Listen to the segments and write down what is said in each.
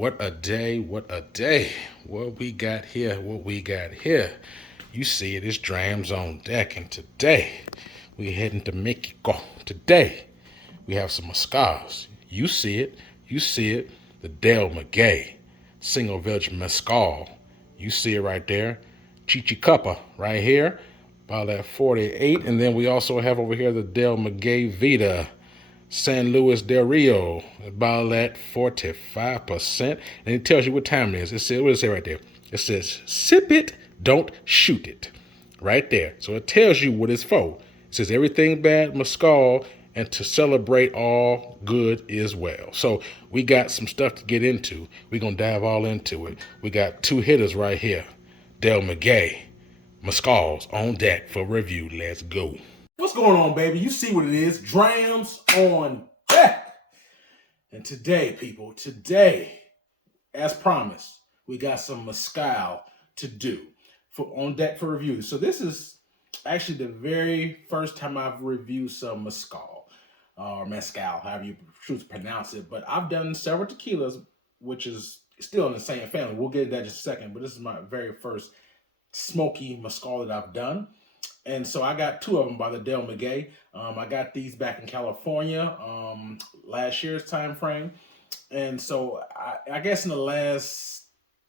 What a day, what a day. What we got here, what we got here. You see it is Drams on deck, and today we heading to Mexico. Today we have some mezcals. You see it, the Del Maguey single veg mezcal. You see it right there. Chichicapa right here, about at 48. And then we also have over here the Del Maguey Vida San Luis Del Rio, about at 45%. And it tells you what time it is. It says, what does it say right there? It says, sip it, don't shoot it. Right there. So it tells you what it's for. It says everything bad mescal and to celebrate all good is well. So we got some stuff to get into. We're going to dive all into it. We got two hitters right here. Del Maguey, mescals on deck for review. Let's go. What's going on, baby? You see what it is. Drams on deck. And today, people, as promised, we got some mezcal to do for on deck for review. So this is actually the very first time I've reviewed some mezcal, or mezcal, however you choose to pronounce it. But I've done several tequilas, which is still in the same family. We'll get into that in just a second. But this is my very first smoky mezcal that I've done. And so I got two of them by the Del Maguey. I got these back in California last year's time frame. And so I guess in the last,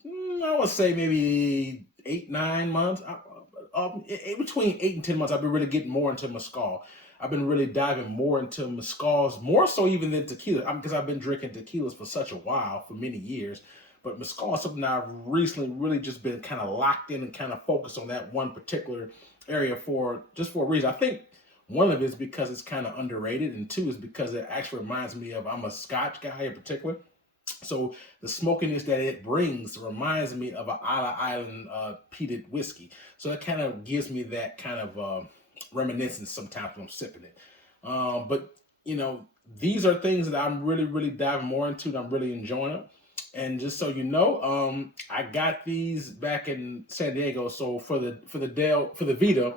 I would say maybe 8-9 months, between 8 and 10 months, I've been really getting more into mezcal. I've been really diving more into mezcals, more so even than tequila, because I've been drinking tequilas for such a while, for many years. But mezcal is something I've recently really just been kind of locked in and kind of focused on that one particular area for a reason. I think one of it is because it's kind of underrated, and two is because it actually reminds me of, I'm a Scotch guy in particular. So the smokiness that it brings reminds me of an Island peated whiskey. So it kind of gives me that kind of reminiscence sometimes when I'm sipping it. But these are things that I'm really, really diving more into, and I'm really enjoying it. And just so you know, I got these back in San Diego. So for the Vita,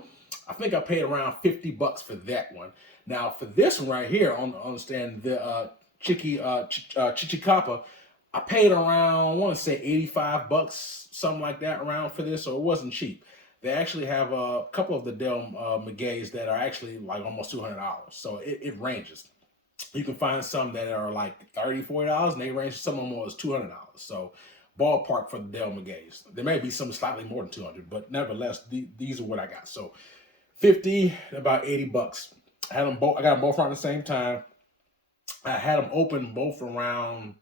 I think I paid around $50 for that one. Now for this one right here, understand the Chichicapa, I paid around, I want to say $85, something like that, around for this. So it wasn't cheap. They actually have a couple of the Del Magueys that are actually like almost $200. So it ranges. You can find some that are like $30-$40, and they range some of them as $200. So ballpark for the Del Magueys. There may be some slightly more than 200, but nevertheless, these are what I got. So 50, about $80. I had them both. I got them both around the same time. I had them open both around.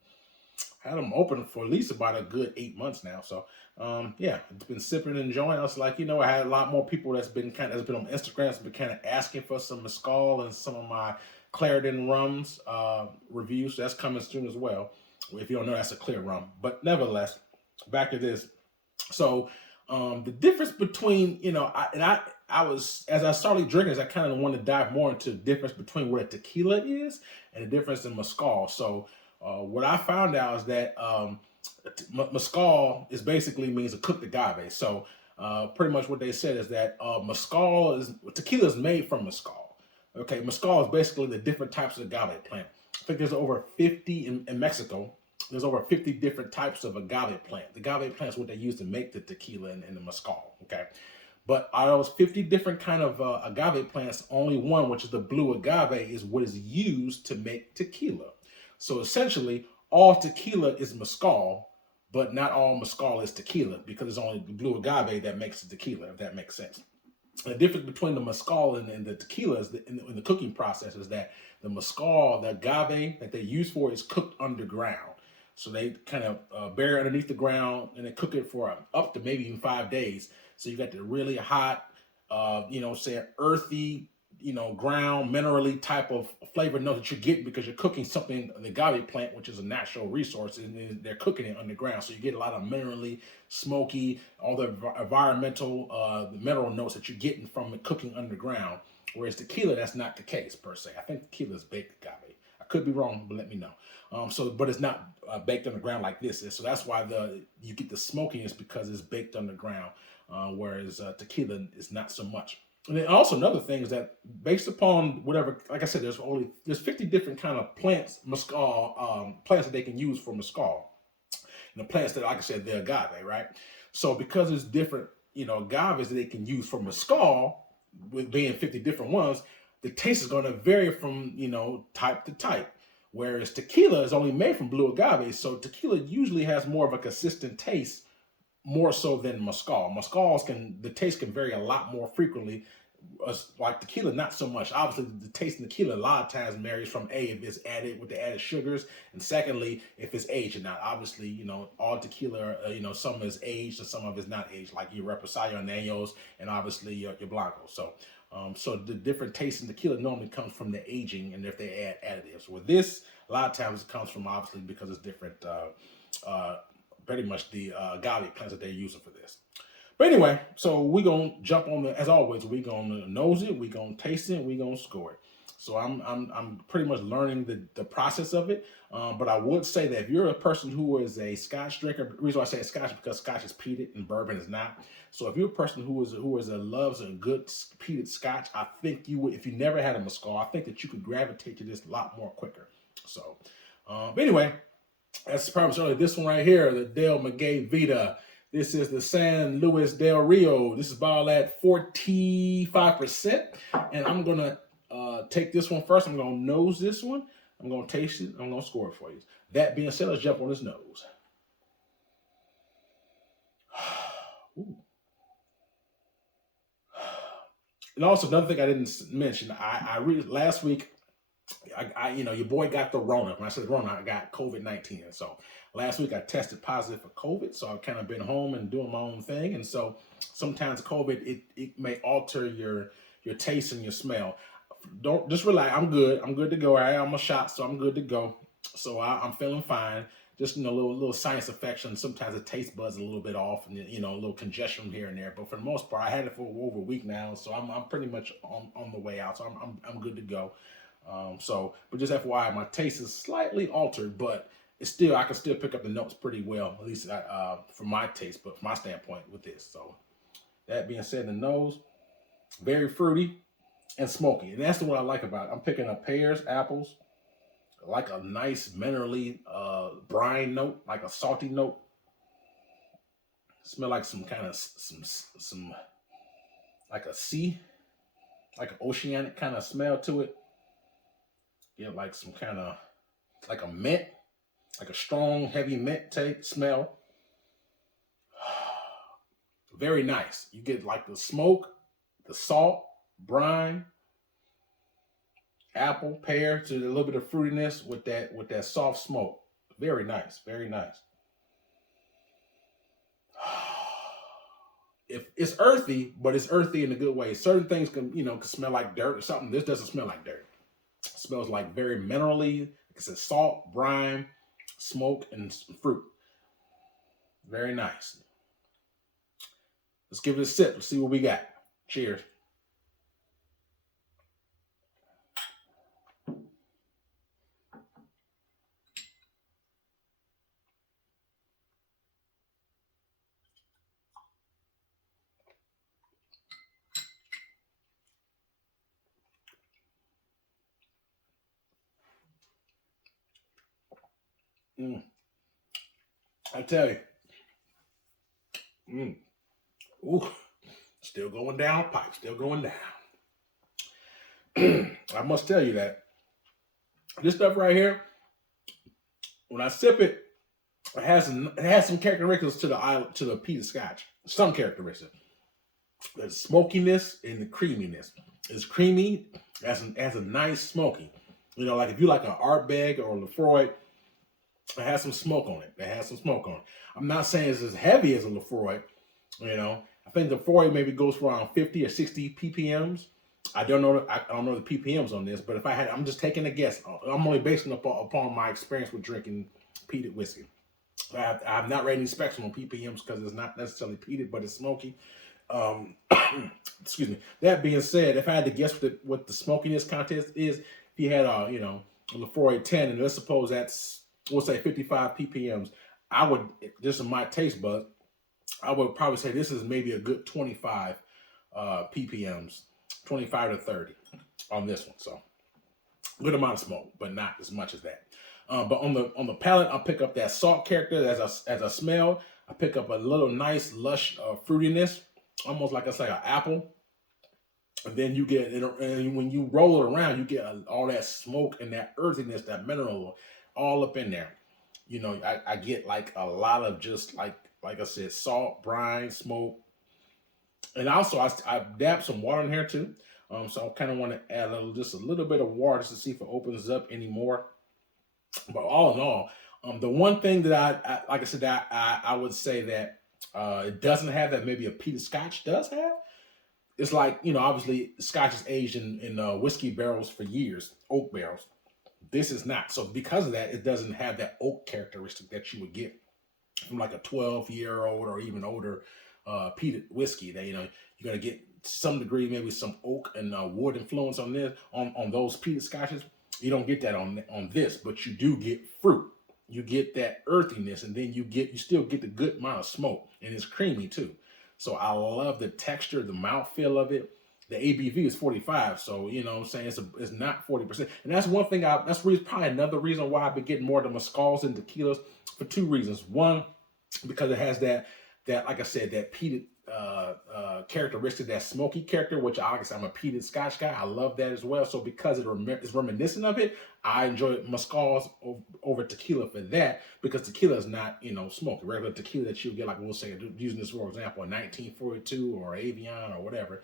Had them open for at least about a good 8 months now. So yeah, it's been sipping and enjoying. I was like, I had a lot more people that's been on Instagram, that's been kind of asking for some mezcal and some of my Clarendon rums reviews. So that's coming soon as well. If you don't know, that's a clear rum. But nevertheless, back to this. So the difference between, I was, as I started drinking, I kind of wanted to dive more into the difference between what a tequila is and the difference in mezcal. So what I found out is that mezcal is basically means a cooked agave. So pretty much what they said is that tequila is made from mezcal. Okay, mezcal is basically the different types of agave plant. I think there's over 50 in Mexico. There's over 50 different types of agave plant. The agave plant is what they use to make the tequila and the mezcal. Okay, but out of those 50 different kind of agave plants, only one, which is the blue agave, is what is used to make tequila. So essentially, all tequila is mezcal, but not all mezcal is tequila, because it's only the blue agave that makes the tequila, if that makes sense. The difference between the mezcal and the tequila is in the cooking process is that the mezcal, the agave that they use for it, is cooked underground. So they kind of bury it underneath the ground and they cook it for up to maybe even 5 days. So you got the really hot, say earthy, ground, minerally type of flavor note that you're getting because you're cooking something, the agave plant, which is a natural resource, and they're cooking it underground. So you get a lot of minerally, smoky, all the environmental, the mineral notes that you're getting from it cooking underground. Whereas tequila, that's not the case per se. I think tequila is baked agave. I could be wrong, but let me know. But it's not baked underground like this is. So that's why you get the smokiness, because it's baked underground. Whereas tequila is not so much. And then also another thing is that based upon whatever, like I said, there's 50 different kind of plants, mezcal, plants that they can use for mezcal. the plants that, like I said, the agave, right? So because there's different, agaves that they can use for mezcal, with being 50 different ones, the taste is going to vary from, type to type. Whereas tequila is only made from blue agave, so tequila usually has more of a consistent taste, more so than mezcal. The taste can vary a lot more frequently. Like tequila, not so much. Obviously, the taste in tequila a lot of times varies from if it's added with the added sugars, and secondly, if it's aged or not. Obviously, all tequila, some is aged and some of it's not aged, like your Reposado and Años, and obviously your Blanco. So the different taste in tequila normally comes from the aging and if they add additives. With this, a lot of times it comes from, obviously, because it's different, pretty much the agave plants that they're using for this. But anyway, so we're going to jump on as always, we're going to nose it, we're going to taste it, we're going to score it. So I'm pretty much learning the process of it. But I would say that if you're a person who is a Scotch drinker, the reason why I say Scotch is because Scotch is peated and bourbon is not. So if you're a person who loves a good peated Scotch, I think you would, if you never had a mezcal, I think that you could gravitate to this a lot more quicker. So, but anyway, as promised earlier, this one right here, the Del Maguey Vida. This is the San Luis del Rio. This is bottled at 45%. And I'm going to take this one first. I'm going to nose this one. I'm going to taste it. I'm going to score it for you. That being said, let's jump on this nose. Ooh. And also, another thing I didn't mention, I really, last week, your boy got the Rona. When I said Rona, I got COVID-19. And so last week I tested positive for COVID. So I've kind of been home and doing my own thing. And so sometimes COVID, it may alter your taste and your smell. Don't just relax. I'm good. I'm good to go. I'm a shot, so I'm good to go. So I'm feeling fine. Just, little sinus infection. Sometimes the taste buds a little bit off and, a little congestion here and there. But for the most part, I had it for over a week now. So I'm pretty much on the way out. So I'm good to go. But just FYI, my taste is slightly altered, but I can still pick up the notes pretty well, at least for my taste, but from my standpoint with this. So that being said, the nose, very fruity and smoky. And that's what I like about it. I'm picking up pears, apples, like a nice minerally brine note, like a salty note. Smell like some kind of some like a sea, like an oceanic kind of smell to it. Yeah, like some kind of, like a mint, like a strong, heavy mint smell. Very nice. You get like the smoke, the salt, brine, apple, pear, to a little bit of fruitiness with that soft smoke. Very nice, very nice. If it's earthy, but it's earthy in a good way. Certain things can smell like dirt or something. This doesn't smell like dirt. It smells like very minerally. Like I said, salt, brine, smoke, and fruit. Very nice. Let's give it a sip. Let's see what we got. Cheers. I tell you. Ooh, still going down pipe, still going down. I must tell you that this stuff right here, when I sip it, it has some characteristics to the peated Scotch. Some characteristics. The smokiness and the creaminess. It's creamy, has a nice smoky. Like if you like an Ardbeg or a Lefroy, it has some smoke on it. I'm not saying it's as heavy as a Lefroy. I think the Lefroy maybe goes for around 50 or 60 ppms. I don't know the ppms on this, but I'm just taking a guess. I'm only basing upon my experience with drinking peated whiskey. I have not read any specs on ppms because it's not necessarily peated, but it's smoky. Excuse me. That being said, if I had to guess what the smokiness content is, if you had a Lefroy 10, and let's suppose we'll say 55 ppms, I would, just in my taste bud, I would probably say this is maybe a good 25 ppms, 25 to 30 on this one. So good amount of smoke, but not as much as that. But on the palate, I'll pick up that salt character as a smell. I pick up a little nice lush fruitiness, almost like I say an apple. And then you get, and when you roll it around, you get all that smoke and that earthiness, that mineral, all up in there. I get like a lot of just like I said, salt, brine, smoke, and also I dab some water in here too. So I kind of want to add just a little bit of water just to see if it opens up anymore. But all in all, the one thing that I like I said, that I would say that it doesn't have that maybe a peated Scotch does have. It's like, obviously Scotch is aged in whiskey barrels for years, oak barrels. This is not. So because of that, it doesn't have that oak characteristic that you would get from like a 12-year-old or even older peated whiskey. That you're gonna get to some degree maybe some oak and wood influence on this on those peated Scotches. You don't get that on this, but you do get fruit. You get that earthiness, and then you still get the good amount of smoke, and it's creamy too. So I love the texture, the mouthfeel of it. The ABV is 45, so what I'm saying, it's not 40%. And that's one thing that's probably another reason why I've been getting more of the mezcals and tequilas, for two reasons. One, because it has that like I said, that peated characteristic, that smoky character, which I'm a peated Scotch guy. I love that as well. So because it's reminiscent of it, I enjoy mezcals over tequila for that, because tequila is not smoky. Regular tequila that you get, like we'll say, using this for example, a 1942 or Avion or whatever,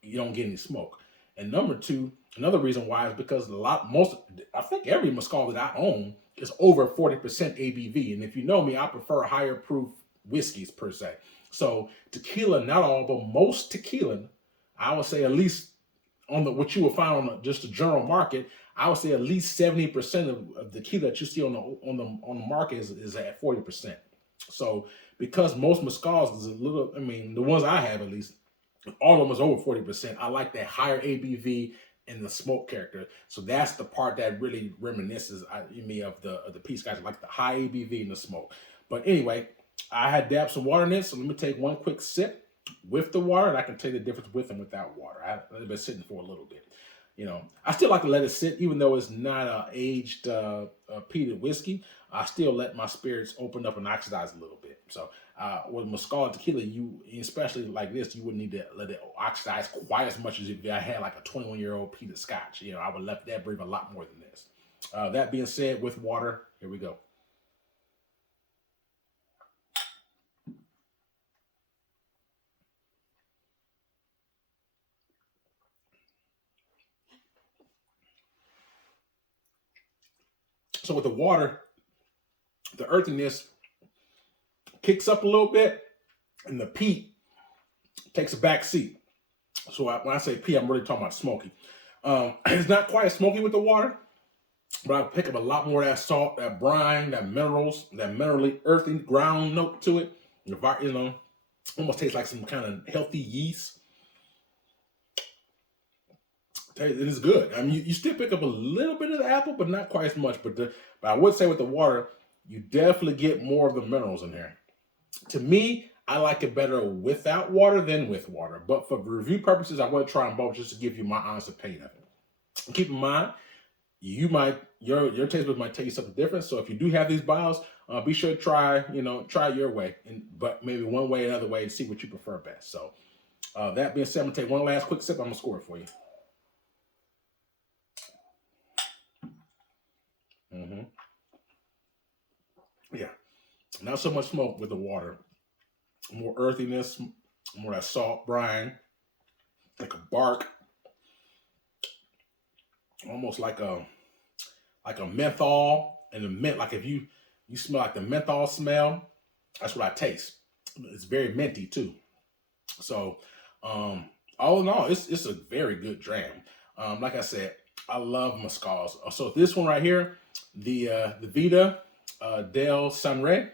you don't get any smoke. And number two, another reason why is because I think every mezcal that I own is over 40% ABV. And if you know me, I prefer higher proof whiskeys per se. So tequila, not all, but most tequila, I would say at least on what you will find on just the general market, I would say at least 70% of the tequila that you see on the market is at 40%. So because most mezcals is a little, the ones I have at least, all of them is over 40%. I like that higher ABV and the smoke character. So that's the part that really reminisces me of the peated Scotch, like the high ABV and the smoke. But anyway, I had dabbed some water in this, so let me take one quick sip with the water, and I can tell you the difference with and without water. I've been sitting for a little bit. I still like to let it sit, even though it's not a aged peated whiskey. I still let my spirits open up and oxidize a little bit. So with mezcal and tequila, especially like this, you wouldn't need to let it oxidize quite as much as if I had like a 21-year-old peated Scotch. I would let that breathe a lot more than this. That being said, with water, here we go. So with the water, the earthiness kicks up a little bit, and the peat takes a back seat. So when I say peat, I'm really talking about smoky. It's not quite as smoky with the water, but I pick up a lot more of that salt, that brine, that minerals, that minerally earthy ground note to it. Almost tastes like some kind of healthy yeast. It is good. You still pick up a little bit of the apple, but not quite as much. But I would say with the water, you definitely get more of the minerals in here. To me, I like it better without water than with water. But for review purposes, I would try them both just to give you my honest opinion of it. Keep in mind, your taste buds might tell you something different. So if you do have these bottles, be sure to try your way, but maybe one way, another way, to see what you prefer best. So that being said, I'm gonna take one last quick sip. I'm gonna score it for you. Yeah, not so much smoke with the water. More earthiness, more that salt brine, like a bark, almost like a menthol and the mint. Like if you smell like the menthol smell, that's what I taste. It's very minty too. So all in all, it's a very good dram. Like I said, I love mezcals. So this one right here, the Vida del Sunray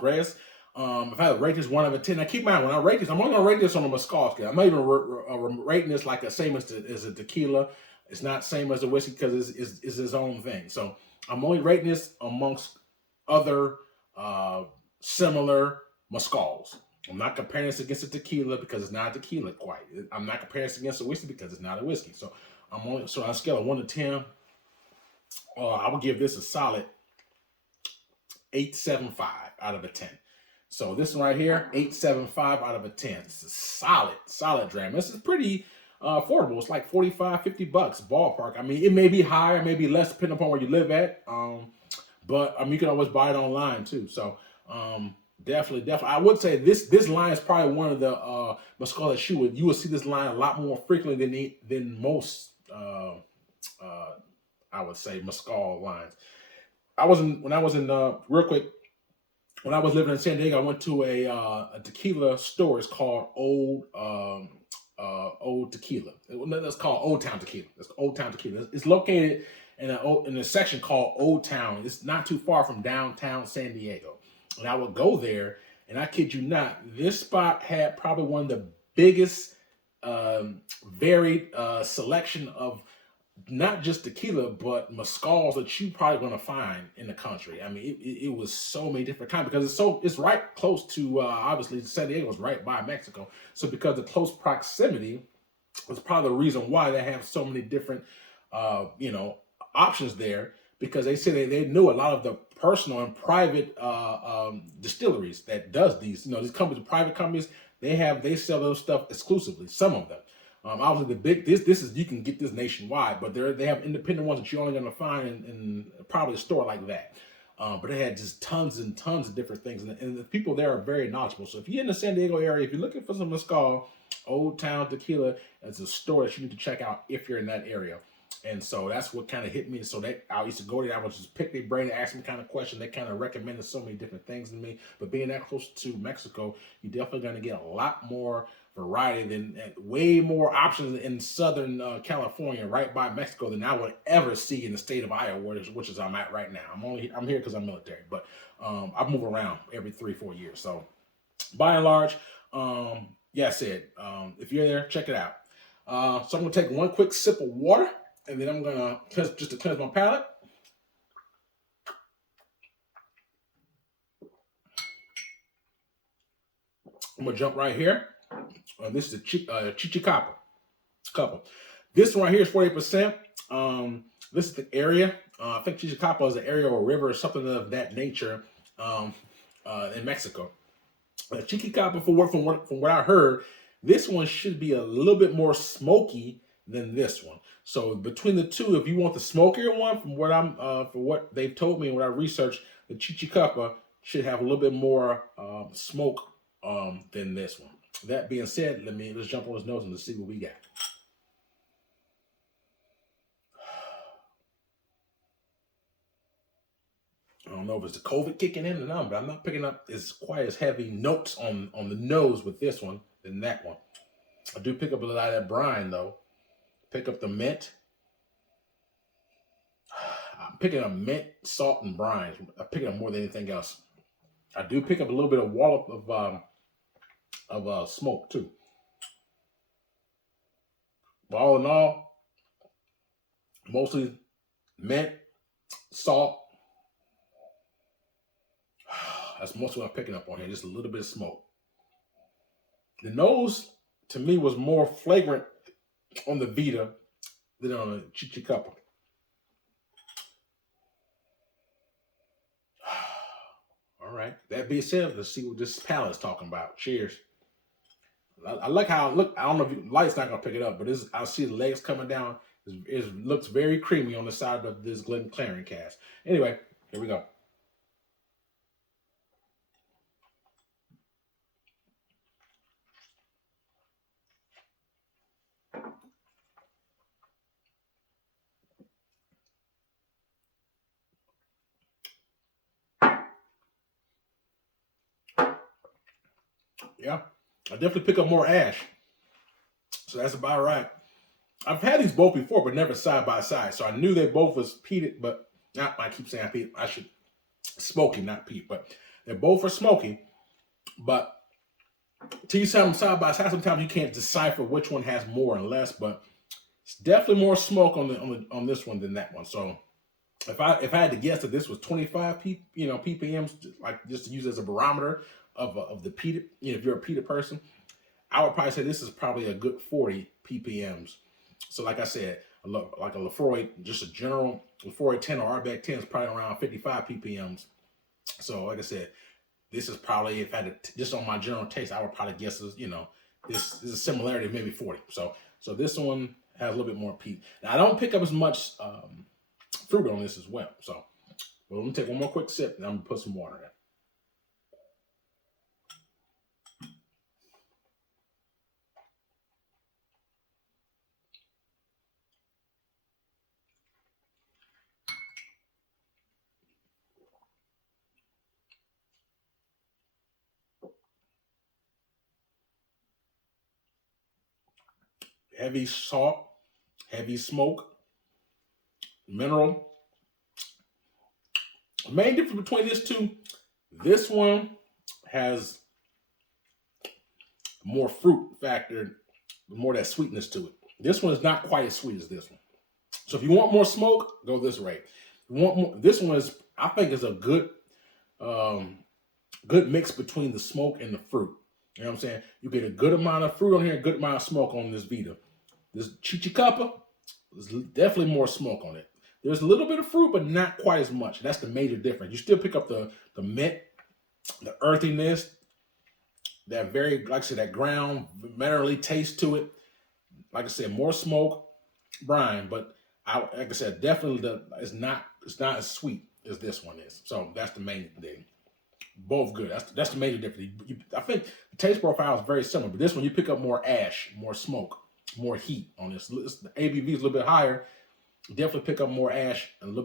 Reyes. If I had to rate this 1 out of 10, now keep in mind when I rate this, I'm only gonna rate this on a mezcal scale. I'm not even rating this like the same as a tequila. It's not same as a whiskey because it's its own thing. So I'm only rating this amongst other similar mezcals. I'm not comparing this against a tequila because it's not a tequila quite. I'm not comparing this against a whiskey because it's not a whiskey. So on a scale of 1 to 10, I would give this a solid 8.75 out of a 10. So this one right here, 8.75 out of a 10. It's a solid dram. This is pretty affordable. It's like 45, $50 ballpark. I mean, it may be higher, maybe less, depending upon where you live at. But you can always buy it online too. So definitely. I would say this line is probably one of the mezcal that you would see this line a lot more frequently than most. I would say mezcal lines. When I was in real quick. When I was living in San Diego, I went to a tequila store. It's called Old Tequila. That's called Old Town Tequila. It's Old Town Tequila. It's located in a section called Old Town. It's not too far from downtown San Diego. And I would go there, and I kid you not, this spot had probably one of the biggest varied selection of not just tequila, but mezcals that you probably going to find in the country. I mean, it was so many different kinds because it's right close to obviously San Diego is right by Mexico. So because of close proximity, it's probably the reason why they have so many different options there, because they say they knew a lot of the personal and private distilleries that does these. These companies, private companies, they sell those stuff exclusively. Some of them. Obviously, the big this is you can get this nationwide, but they have independent ones that you're only going to find in probably a store like that. But they had just tons and tons of different things, and the people there are very knowledgeable. So if you're in the San Diego area, if you're looking for some mezcal, Old Town Tequila is a store that you need to check out if you're in that area. And so that's what kind of hit me. So I used to go there. I would just pick their brain and ask them kind of questions. They kind of recommended so many different things to me. But being that close to Mexico, you're definitely going to get a lot more variety than way more options in Southern California, right by Mexico, than I would ever see in the state of Iowa, which is I'm at right now. I'm here because I'm military, but I move around every 3-4 years. So by and large, I said if you're there, check it out. So I'm gonna take one quick sip of water, and then I'm gonna just to cleanse my palate. I'm gonna jump right here. This is the Chichicapa. This one right here is 48%. This is the area. I think Chichicapa is an area or river or something of that nature in Mexico. Chichicapa, from what I heard, this one should be a little bit more smoky than this one. So between the two, if you want the smokier one, from what they've told me and what I researched, the Chichicapa should have a little bit more smoke than this one. That being said, let's jump on his nose and let's see what we got. I don't know if it's the COVID kicking in or not, but I'm not picking up as quite as heavy notes on the nose with this one than that one. I do pick up a lot of that brine though. Pick up the mint. I'm picking up mint, salt, and brine. I'm picking up more than anything else. I do pick up a little bit of wallop of smoke too. But all in all, mostly mint, salt. That's mostly what I'm picking up on here. Just a little bit of smoke. The nose, to me, was more flagrant on the Vita than on the Chichicapa. All right. That being said, let's see what this palate is talking about. Cheers. I like how it look. I don't know if light's not gonna pick it up, but I see the legs coming down. It looks very creamy on the side of this Glencairn cask. Anyway, here we go. Yeah, I definitely pick up more ash. So that's about right. I've had these both before, but never side by side. So I knew they both was peated, but not. I keep saying I should smoky, not peat. But they both are smoky. But till you set them side by side, sometimes you can't decipher which one has more and less. But it's definitely more smoke on this one than that one. So if I had to guess that this was 25 ppms, like just to use as a barometer of the peated, if you're a peated person, I would probably say this is probably a good 40 ppms. So like I said, like a Lefroy, just a general Lefroy 10 or Arbeck 10 is probably around 55 ppms. So like I said, this is probably, if I had to, just on my general taste, I would probably guess is, this is a similarity of maybe 40. So this one has a little bit more peat. Now I don't pick up as much fruit on this as well. So well, let me take one more quick sip and I'm gonna put some water in. Heavy salt, heavy smoke, mineral. The main difference between these two, this one has more fruit factor, more of that sweetness to it. This one is not quite as sweet as this one. So if you want more smoke, go this way. If you want more, this one is, I think, is a good good mix between the smoke and the fruit. You know what I'm saying? You get a good amount of fruit on here, a good amount of smoke on this Vida. This Chichicapa, there's definitely more smoke on it. There's a little bit of fruit, but not quite as much. That's the major difference. You still pick up the mint, the earthiness, that very, like I said, that ground minerally taste to it. Like I said, more smoke, brine, but like I said, definitely it's not as sweet as this one is. So that's the main thing. Both good. That's the major difference. I think the taste profile is very similar, but this one you pick up more ash, more smoke, more heat on this. The ABV is a little bit higher. You definitely pick up more ash and a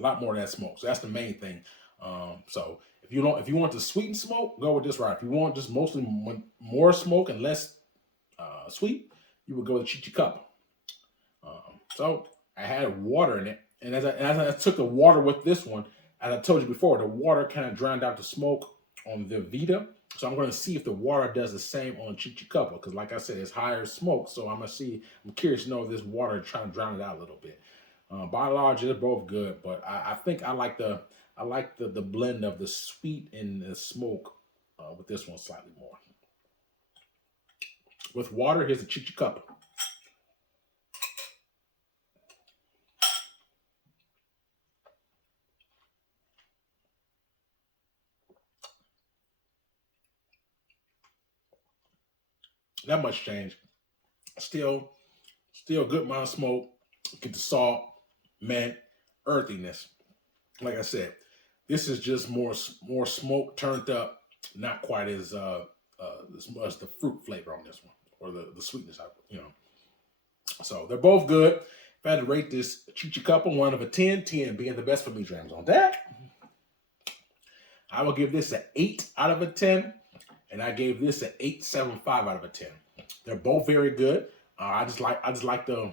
lot more of that smoke. So that's the main thing. So if you want the sweet smoke, go with this route. If you want just mostly more smoke and less sweet, you would go with Chichicapa. So I had water in it, and as I took the water with this one, as I told you before, the water kind of drowned out the smoke on the Vida. So I'm going to see if the water does the same on Chichicapa, because like I said, it's higher smoke. So I'm curious to know if this water is trying to drown it out a little bit. By and large, they're both good, but I think I like the blend of the sweet and the smoke with this one slightly more. With water, here's the Chichicapa. Not much change. Still good amount of smoke. Get the salt, mint, earthiness. Like I said, this is just more smoke turned up. Not quite as much the fruit flavor on this one, or the sweetness. So they're both good. If I had to rate this Chichicapa 1 out of 10, 10 being the best for me, Drams, on that, I will give this an 8 out of 10. And I gave this an 8.75 out of 10. They're both very good. I just like the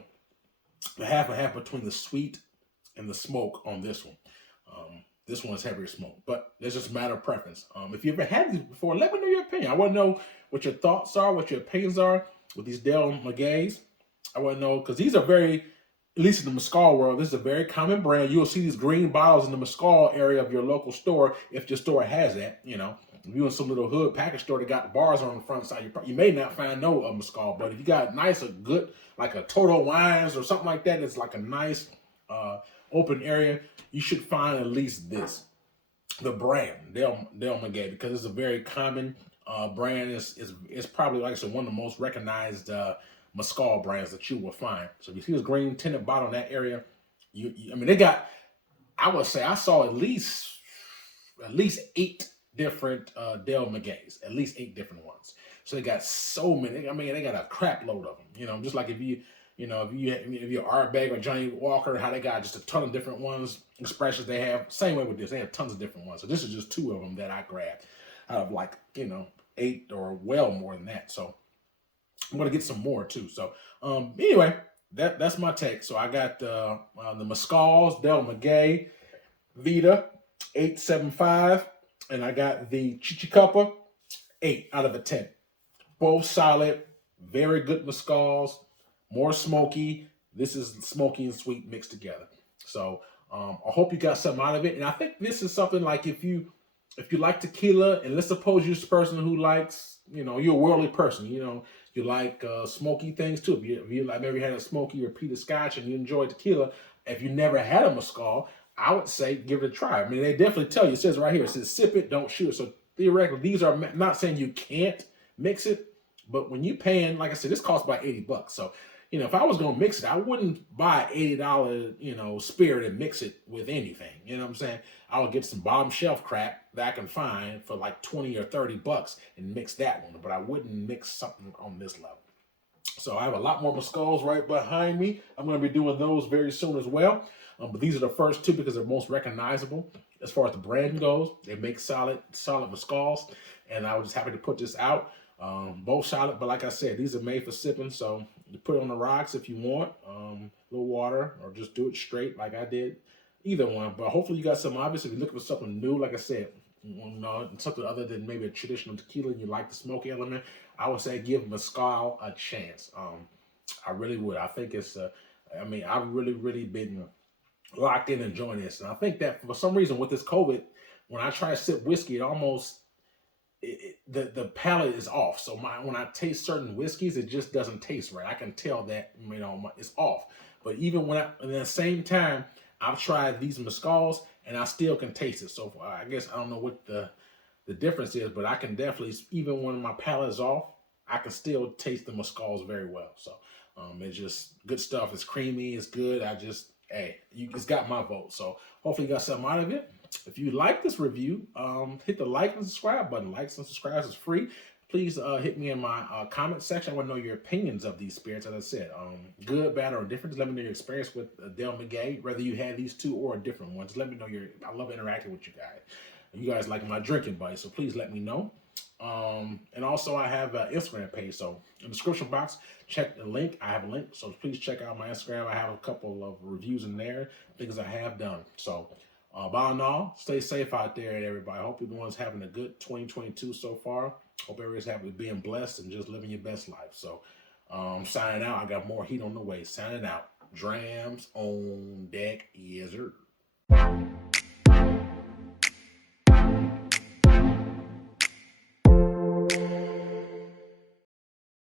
half and half between the sweet and the smoke on this one. This one is heavier smoke, but it's just a matter of preference. If you ever had these before, let me know your opinion. I want to know what your thoughts are, what your opinions are with these Del Magueys. I want to know, because these are very, at least in the Mezcal world, this is a very common brand. You'll see these green bottles in the Mezcal area of your local store, if your store has that, If you're in some little hood package store that got the bars on the front side, you may not find no Mezcal. But if you got a good, like a Total Wines or something like that, it's like a nice open area, you should find at least this. The brand, Del Maguey, because it's a very common brand. It's probably, like I said, one of the most recognized Mezcal brands that you will find. So if you see this green tinted bottle in that area, they got, I would say I saw at least 8 different Del Magueys, at least 8 different ones. So they got so many. They got a crap load of them. Just like if you're Arbeck or Johnny Walker, how they got just a ton of different ones, expressions they have. Same way with this, they have tons of different ones. So this is just 2 of them that I grabbed out of 8 or well more than that. So I'm gonna get some more too. So anyway, that's my take. So I got the Mezcals, Del Maguey, Vida, 8.75. And I got the Chichicapa, 8 out of 10. Both solid, very good Mezcals, more smoky. This is smoky and sweet mixed together. So I hope you got something out of it. And I think this is something like if you like tequila, and let's suppose you're a person who likes, you're a worldly person, You like smoky things too. If you like, maybe had a smoky or peated scotch and you enjoy tequila, if you never had a mezcal, I would say give it a try. I mean, they definitely tell you. It says right here, it says sip it, don't shoot it. So theoretically, these are not saying you can't mix it, but when you paying, like I said, this costs about $80. So, if I was gonna mix it, I wouldn't buy $80, spirit and mix it with anything. You know what I'm saying? I would get some bottom shelf crap that I can find for like 20 or $30 and mix that one. But I wouldn't mix something on this level. So I have a lot more mezcals right behind me. I'm going to be doing those very soon as well. But these are the first two because they're most recognizable as far as the brand goes. They make solid mezcals, and I was just happy to put this out. Both solid, but like I said, these are made for sipping. So you put it on the rocks if you want, a little water, or just do it straight like I did. Either one, but hopefully you got some. Obviously, if you're looking for something new, like I said, something other than maybe a traditional tequila, and you like the smoky element, I would say give mezcal a chance. I really would. I think it's. I've really been locked in enjoying this, and I think that for some reason with this COVID, when I try to sip whiskey, it almost the palate is off. So when I taste certain whiskeys, it just doesn't taste right. I can tell that it's off. But even at the same time, I've tried these mezcals and I still can taste it. So I guess I don't know what the difference is, but I can definitely, even when my palate is off, I can still taste the mezcals very well. So it's just good stuff. It's creamy. It's good. It's got my vote. So hopefully you got something out of it. If you like this review, hit the like and subscribe button. Likes and subscribes is free. Please hit me in my comment section. I want to know your opinions of these spirits. As I said, good, bad, or different. Just let me know your experience with Del Maguey, whether you had these two or a different one. Just let me know I love interacting with you guys. You guys like my drinking buddy, so please let me know. And also I have an Instagram page, so in the description box, check the link. I have a link, so please check out my Instagram. I have a couple of reviews in there, things I have done. So by and all, stay safe out there, everybody. I hope everyone's having a good 2022 so far. Hope everybody's happy, being blessed, and just living your best life. So signing out. I got more heat on the way. Signing out. Drams on deck. Yes, sir.